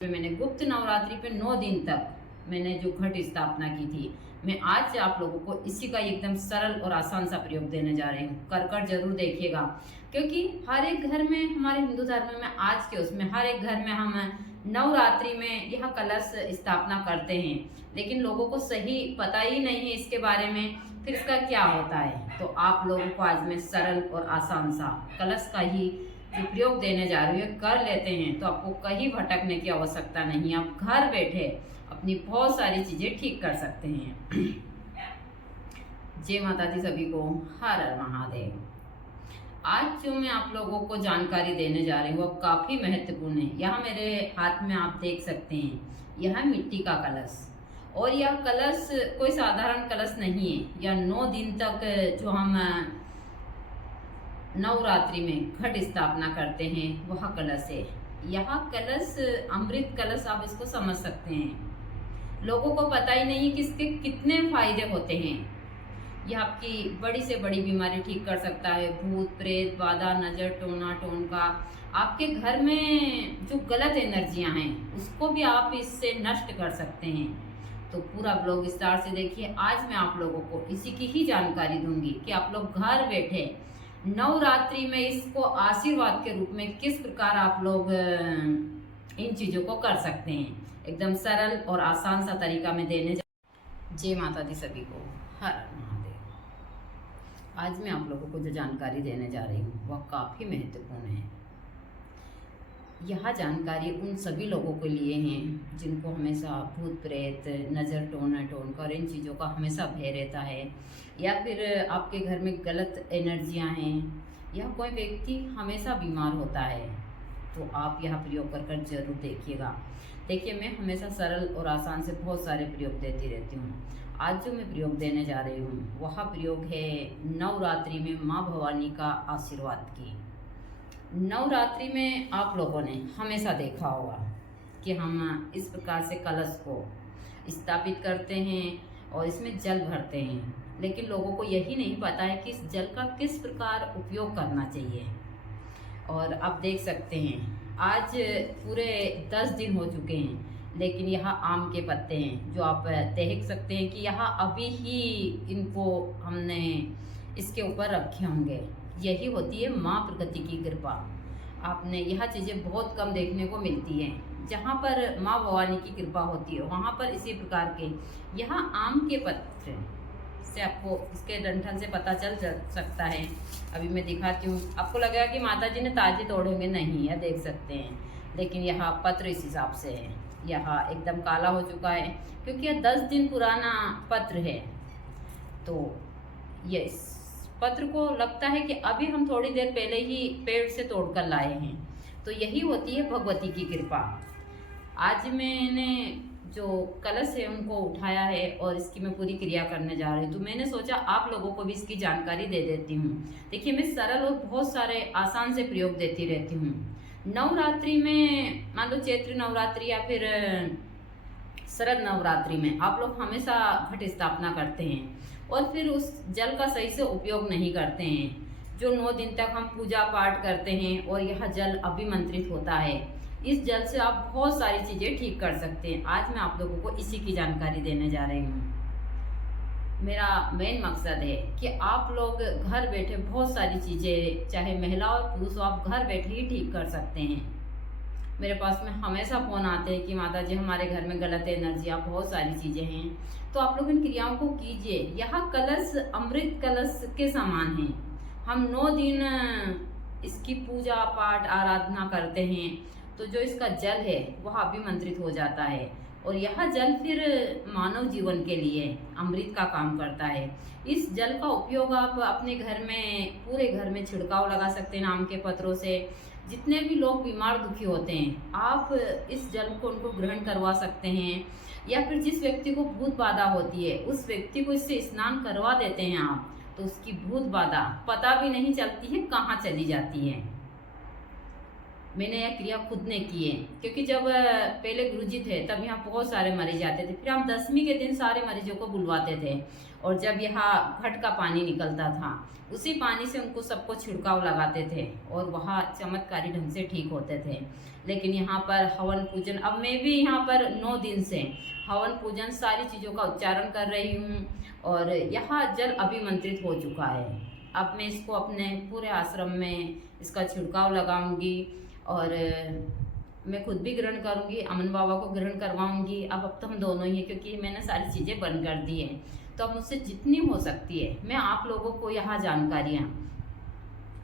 मैंने गुप्त नवरात्रि पे 9 दिन तक मैंने जो घट स्थापना की थी, मैं आज से आप लोगों को इसी का एकदम सरल और आसान सा प्रयोग देने जा रही हूँ। कर जरूर देखिएगा, क्योंकि हर एक घर में हमारे हिंदू धर्म में आज के उसमें हर एक घर में हम नवरात्रि में यह कलश स्थापना करते हैं, लेकिन लोगों को सही पता ही नहीं है इसके बारे में, फिर इसका क्या होता है। तो आप लोगों को आज मैं सरल और आसान सा कलश का ही जो प्रयोग देने जा रही हूँ कर लेते हैं, तो आपको कहीं भटकने की आवश्यकता नहीं। आप घर बैठे अपनी बहुत सारी चीजें ठीक कर सकते हैं। जय माता दी सभी को, हर हर महादेव। आज जो मैं आप लोगों को जानकारी देने जा रही हूँ वो काफी महत्वपूर्ण है। यहाँ मेरे हाथ में आप देख सकते हैं, यह है मिट्टी का कलश, और यह कलश कोई साधारण कलश नहीं है। यह 9 दिन तक जो हम नवरात्रि में घट स्थापना करते हैं वह कलश है। यह कलश अमृत कलश आप इसको समझ सकते हैं। लोगों को पता ही नहीं कि इसके कितने फायदे होते हैं। यह आपकी बड़ी से बड़ी बीमारी ठीक कर सकता है। भूत प्रेत बाधा नजर टोना टोनका, आपके घर में जो गलत एनर्जियां हैं उसको भी आप इससे नष्ट कर सकते हैं। तो पूरा ब्लॉग विस्तार से देखिए। आज मैं आप लोगों को इसी की ही जानकारी दूंगी कि आप लोग घर बैठे नवरात्रि में इसको आशीर्वाद के रूप में किस प्रकार आप लोग इन चीजों को कर सकते हैं। एकदम सरल और आसान सा तरीका में देने जा। जय माता दी सभी को, हर हर महादेव। आज मैं आप लोगों को जो जानकारी देने जा रही हूँ वह काफी महत्वपूर्ण है। यह जानकारी उन सभी लोगों के लिए हैं जिनको हमेशा भूत प्रेत नज़र टोना टोनका और इन चीज़ों का हमेशा भय रहता है, या फिर आपके घर में गलत एनर्जियां हैं, या कोई व्यक्ति हमेशा बीमार होता है। तो आप यह प्रयोग कर जरूर देखिएगा। देखिए, मैं हमेशा सरल और आसान से बहुत सारे प्रयोग देती रहती हूँ। आज जो मैं प्रयोग देने जा रही हूँ वह प्रयोग है नवरात्रि में माँ भवानी का आशीर्वाद की। नवरात्रि में आप लोगों ने हमेशा देखा होगा कि हम इस प्रकार से कलश को स्थापित करते हैं और इसमें जल भरते हैं, लेकिन लोगों को यही नहीं पता है कि इस जल का किस प्रकार उपयोग करना चाहिए। और आप देख सकते हैं आज पूरे 10 दिन हो चुके हैं, लेकिन यहाँ आम के पत्ते हैं जो आप देख सकते हैं कि यहाँ अभी ही इनको हमने इसके ऊपर रखे होंगे। यही होती है माँ प्रकृति की कृपा। आपने यह चीज़ें बहुत कम देखने को मिलती हैं। जहाँ पर माँ भवानी की कृपा होती है वहाँ पर इसी प्रकार के यहाँ आम के पत्ते से आपको इसके डंठल से पता चल सकता है। अभी मैं दिखाती हूँ। आपको लगेगा कि माता जी ने ताजे तोड़े होंगे, नहीं, यह देख सकते हैं, लेकिन यहाँ पत्र इस हिसाब से है। यहाँ एकदम काला हो चुका है क्योंकि यह 10 दिन पुराना पत्र है। तो ये पत्र को लगता है कि अभी हम थोड़ी देर पहले ही पेड़ से तोड़कर लाए हैं। तो यही होती है भगवती की कृपा। आज मैंने जो कलश है उनको उठाया है और इसकी मैं पूरी क्रिया करने जा रही हूँ। तो मैंने सोचा आप लोगों को भी इसकी जानकारी दे देती हूँ। देखिए, मैं सरल और बहुत सारे आसान से प्रयोग देती रहती हूँ। नवरात्रि में, मान लो चैत्र नवरात्रि या फिर शरद नवरात्रि में आप लोग हमेशा घट स्थापना करते हैं और फिर उस जल का सही से उपयोग नहीं करते हैं। जो 9 दिन तक हम पूजा पाठ करते हैं और यह जल अभिमंत्रित होता है। इस जल से आप बहुत सारी चीज़ें ठीक कर सकते हैं। आज मैं आप लोगों को इसी की जानकारी देने जा रही हूँ। मेरा मेन मकसद है कि आप लोग घर बैठे बहुत सारी चीज़ें, चाहे महिला और पुरुष हो, आप घर बैठे ही ठीक कर सकते हैं। मेरे पास में हमेशा फ़ोन आते हैं कि माता जी हमारे घर में गलत एनर्जियाँ, बहुत सारी चीज़ें हैं। तो आप लोग इन क्रियाओं को कीजिए। यह कलश अमृत कलश के समान है। हम 9 दिन इसकी पूजा पाठ आराधना करते हैं, तो जो इसका जल है वह अभिमंत्रित हो जाता है और यह जल फिर मानव जीवन के लिए अमृत का काम करता है। इस जल का उपयोग आप अपने घर में, पूरे घर में छिड़काव लगा सकते हैं आम के पत्रों से। जितने भी लोग बीमार दुखी होते हैं आप इस जल को उनको ग्रहण करवा सकते हैं, या फिर जिस व्यक्ति को भूत बाधा होती है उस व्यक्ति को इससे स्नान करवा देते हैं आप, तो उसकी भूत बाधा पता भी नहीं चलती है कहाँ चली जाती है। मैंने यह क्रिया खुद ने की है, क्योंकि जब पहले गुरुजी थे तब यहाँ बहुत सारे मरीज आते थे। फिर हम 10वीं के दिन सारे मरीजों को बुलवाते थे, और जब यहाँ घट का पानी निकलता था उसी पानी से उनको सबको छिड़काव लगाते थे और वहाँ चमत्कारी ढंग से ठीक होते थे। लेकिन यहाँ पर हवन पूजन, अब मैं भी यहाँ पर 9 दिन से हवन पूजन सारी चीज़ों का उच्चारण कर रही हूँ, और यहाँ जल अभिमंत्रित हो चुका है। अब मैं इसको अपने पूरे आश्रम में इसका छिड़काव लगाऊंगी, और मैं खुद भी ग्रहण करूंगी, अमन बाबा को ग्रहण करवाऊंगी। अब तो हम दोनों ही हैं, क्योंकि मैंने सारी चीज़ें बंद कर दी हैं। तो अब मुझसे जितनी हो सकती है मैं आप लोगों को यहाँ जानकारियाँ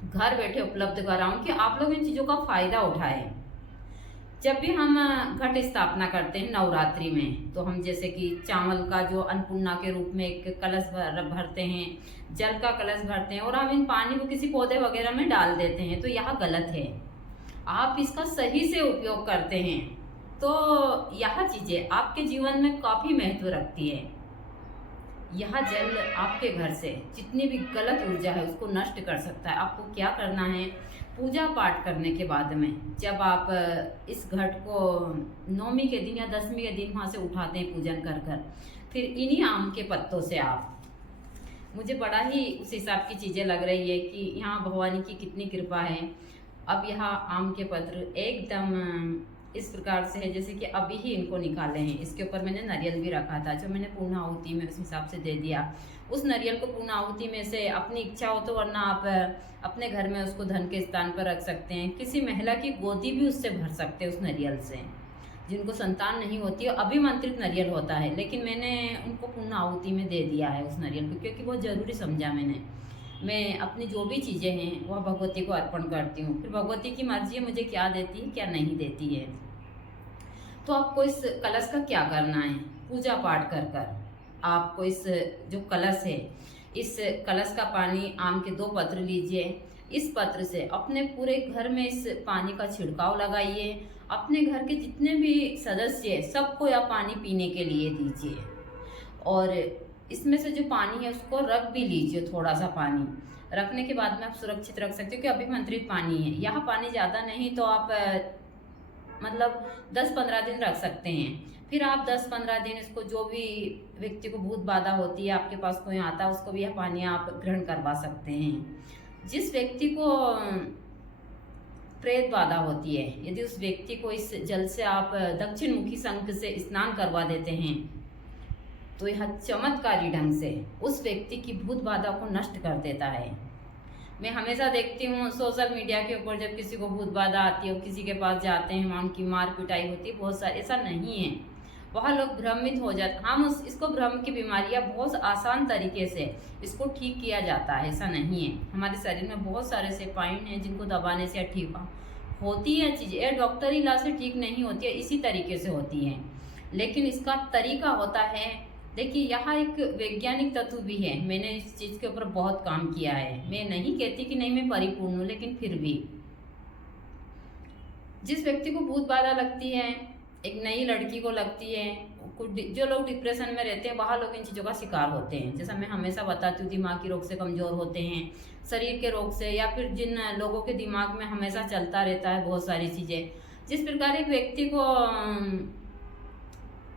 घर बैठे उपलब्ध कराऊं कि आप लोग इन चीज़ों का फ़ायदा उठाएं। जब भी हम घट स्थापना करते हैं नवरात्रि में, तो हम जैसे कि चावल का जो अन्नपूर्णा के रूप में एक कलश भरते हैं, जल का कलश भरते हैं, और हम इन पानी को किसी पौधे वगैरह में डाल देते हैं, तो यह गलत है। आप इसका सही से उपयोग करते हैं तो यह चीज़ें आपके जीवन में काफ़ी महत्व रखती है। यह जल आपके घर से जितनी भी गलत ऊर्जा है उसको नष्ट कर सकता है। आपको क्या करना है, पूजा पाठ करने के बाद में जब आप इस घट को 9वीं के दिन या 10वीं के दिन वहाँ से उठाते हैं पूजन कर कर, फिर इन्हीं आम के पत्तों से आप, मुझे बड़ा ही उस हिसाब की चीज़ें लग रही है कि यहाँ भगवान की कितनी कृपा है। अब यहाँ आम के पत्र एकदम इस प्रकार से है जैसे कि अभी ही इनको निकाले हैं। इसके ऊपर मैंने नारियल भी रखा था, जो मैंने पूर्ण आहुति में उस हिसाब से दे दिया। उस नारियल को पूर्ण आहुति में से अपनी इच्छा हो तो, वरना आप अपने घर में उसको धन के स्थान पर रख सकते हैं। किसी महिला की गोदी भी उससे भर सकते हैं उस नारियल से, जिनको संतान नहीं होती है। अभिमंत्रित नारियल होता है, लेकिन मैंने उनको पूर्ण आहुति में दे दिया है उस नारियल को, क्योंकि बहुत ज़रूरी समझा मैंने। मैं अपनी जो भी चीज़ें हैं वह भगवती को अर्पण करती हूँ, फिर भगवती की मर्जी है मुझे क्या देती है क्या नहीं देती है। तो आपको इस कलश का क्या करना है, पूजा पाठ कर कर आपको इस जो कलश है, इस कलश का पानी आम के 2 पत्र लीजिए। इस पत्र से अपने पूरे घर में इस पानी का छिड़काव लगाइए। अपने घर के जितने भी सदस्य हैं सबको यह पानी पीने के लिए दीजिए, और इसमें से जो पानी है उसको रख भी लीजिए। थोड़ा सा पानी रखने के बाद में आप सुरक्षित रख सकते हो कि अभिमंत्रित पानी है। यह पानी ज़्यादा नहीं तो आप मतलब 10-15 दिन रख सकते हैं। फिर आप 10-15 दिन इसको, जो भी व्यक्ति को भूत बाधा होती है, आपके पास कोई आता है, उसको भी यह पानी आप ग्रहण करवा सकते हैं। जिस व्यक्ति को प्रेत बाधा होती है, यदि उस व्यक्ति को इस जल से आप दक्षिण मुखी शंख से स्नान करवा देते हैं तो यह चमत्कारी ढंग से उस व्यक्ति की भूत बाधा को नष्ट कर देता है। मैं हमेशा देखती हूँ सोशल मीडिया के ऊपर, जब किसी को भूत बाधा आती है, किसी के पास जाते हैं, वहाँ उनकी मार पिटाई होती है बहुत सारी। ऐसा नहीं है, वहाँ लोग भ्रमित हो जाते। हम इसको भ्रम की बीमारी या बहुत आसान तरीके से इसको ठीक किया जाता है, ऐसा नहीं है। हमारे शरीर में बहुत सारे ऐसे पॉइंट हैं जिनको दबाने से ठीक होती है चीज़ें। ये डॉक्टरी इलाज से ठीक नहीं होती है, इसी तरीके से होती है, लेकिन इसका तरीका होता है। देखिए यहाँ एक वैज्ञानिक तत्व भी है, मैंने इस चीज़ के ऊपर बहुत काम किया है। मैं नहीं कहती कि नहीं मैं परिपूर्ण हूँ, लेकिन फिर भी जिस व्यक्ति को भूत बाधा लगती है, एक नई लड़की को लगती है, कुछ जो लोग डिप्रेशन में रहते हैं वहाँ लोग इन चीज़ों का शिकार होते हैं। जैसा मैं हमेशा बताती हूँ, दिमागी रोग से कमज़ोर होते हैं, शरीर के रोग से, या फिर जिन लोगों के दिमाग में हमेशा चलता रहता है बहुत सारी चीज़ें। जिस प्रकार एक व्यक्ति को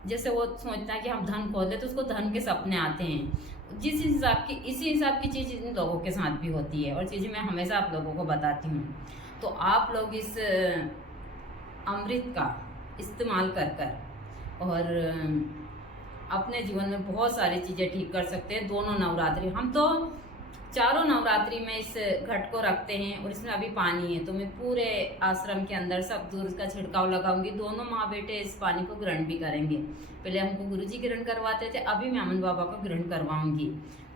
जैसे वो सोचता है कि हम धन खो दे तो उसको धन के सपने आते हैं, जिस हिसाब की इसी हिसाब की चीज़ इन लोगों के साथ भी होती है, और चीज़ें मैं हमेशा आप लोगों को बताती हूँ। तो आप लोग इस अमृत का इस्तेमाल कर कर और अपने जीवन में बहुत सारी चीज़ें ठीक कर सकते हैं। दोनों नवरात्रि, हम तो चारों नवरात्रि में इस घट को रखते हैं, और इसमें अभी पानी है तो मैं पूरे आश्रम के अंदर सब दूर का छिड़काव लगाऊंगी। दोनों माँ बेटे इस पानी को ग्रहण भी करेंगे। पहले हमको गुरुजी ग्रहण करवाते थे, अभी मैं अमन बाबा को ग्रहण करवाऊंगी।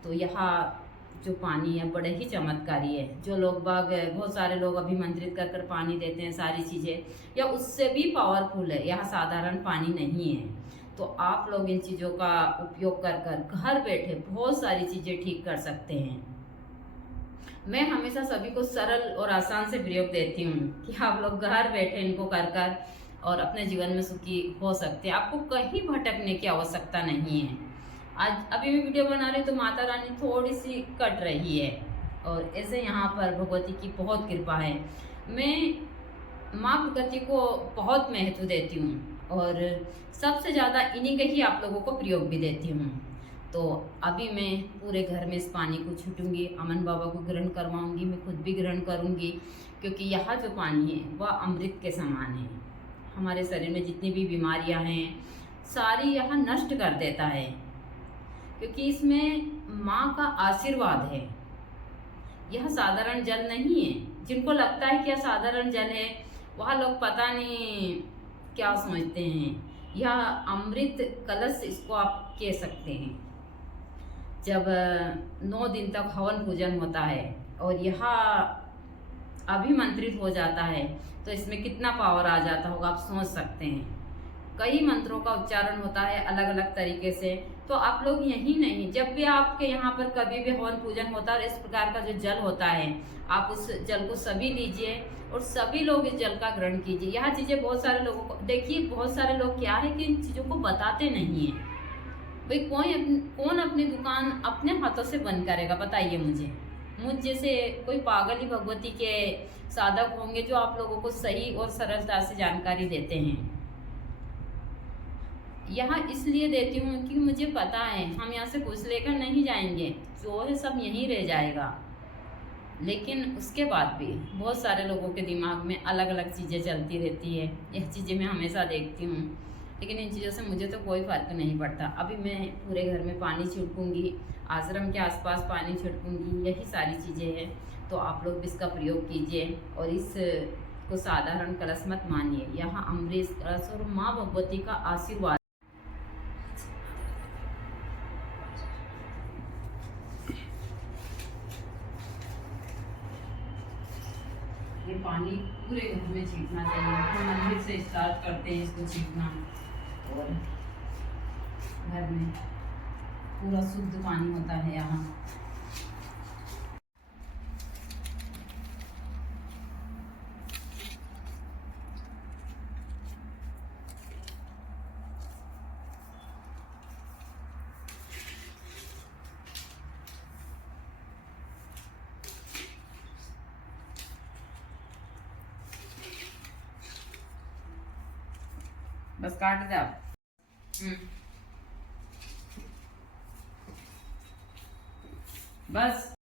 तो यहाँ जो पानी है बड़े ही चमत्कारी है। जो लोग बाग, बहुत सारे लोग अभिमंत्रित कर कर पानी देते हैं, सारी चीज़ें या उससे भी पावरफुल है, यह साधारण पानी नहीं है। तो आप लोग इन चीज़ों का उपयोग कर कर घर बैठे बहुत सारी चीज़ें ठीक कर सकते हैं। मैं हमेशा सभी को सरल और आसान से प्रयोग देती हूँ कि आप लोग घर बैठे इनको कर कर और अपने जीवन में सुखी हो सकते हैं। आपको कहीं भटकने की आवश्यकता नहीं है। आज अभी मैं वीडियो बना रही हूँ तो माता रानी थोड़ी सी कट रही है, और ऐसे यहाँ पर भगवती की बहुत कृपा है। मैं माँ प्रकृति को बहुत महत्व देती हूँ और सबसे ज़्यादा इन्हीं के ही आप लोगों को प्रयोग भी देती हूँ। तो अभी मैं पूरे घर में इस पानी को छूटूंगी, अमन बाबा को ग्रहण करवाऊंगी, मैं खुद भी ग्रहण करूंगी, क्योंकि यह जो पानी है वह अमृत के समान है। हमारे शरीर में जितनी भी बीमारियां हैं सारी यह नष्ट कर देता है, क्योंकि इसमें माँ का आशीर्वाद है। यह साधारण जल नहीं है। जिनको लगता है कि यह साधारण जल है वह लोग पता नहीं क्या समझते हैं। यह अमृत कलश इसको आप कह सकते हैं। जब 9 दिन तक हवन पूजन होता है और यह अभिमंत्रित हो जाता है तो इसमें कितना पावर आ जाता होगा आप सोच सकते हैं। कई मंत्रों का उच्चारण होता है अलग अलग तरीके से। तो आप लोग यही नहीं, जब भी आपके यहाँ पर कभी भी हवन पूजन होता है और इस प्रकार का जो जल होता है आप उस जल को सभी लीजिए और सभी लोग इस जल का ग्रहण कीजिए। यह चीज़ें बहुत सारे लोगों को देखिए, बहुत सारे लोग क्या है कि इन चीज़ों को बताते नहीं हैं। भाई कौन अपनी दुकान अपने हाथों से बंद करेगा बताइए मुझे। मुझ जैसे कोई पागल ही भगवती के साधक होंगे जो आप लोगों को सही और सरलता से जानकारी देते हैं। यहाँ इसलिए देती हूँ कि मुझे पता है हम यहाँ से कुछ लेकर नहीं जाएंगे, जो है सब यहीं रह जाएगा। लेकिन उसके बाद भी बहुत सारे लोगों के दिमाग में अलग अलग चीज़ें चलती रहती है। यह चीज़ें मैं हमेशा देखती हूँ, लेकिन इन चीज़ों से मुझे तो कोई फ़र्क नहीं पड़ता। अभी मैं पूरे घर में पानी छिड़कूँगी, आश्रम के आसपास पानी छिड़कूँगी, यही सारी चीज़ें हैं। तो आप लोग भी इसका प्रयोग कीजिए और इस को साधारण कलश मत मानिए। यहाँ अमृत कलश और माँ भगवती का आशीर्वाद। ये पानी पूरे घर में छींटना चाहिए। हम मंदिर से स्टार्ट करते हैं इसको छींटना और घर में पूरा शुद्ध पानी होता है यहाँ। बस काट दे आप। बस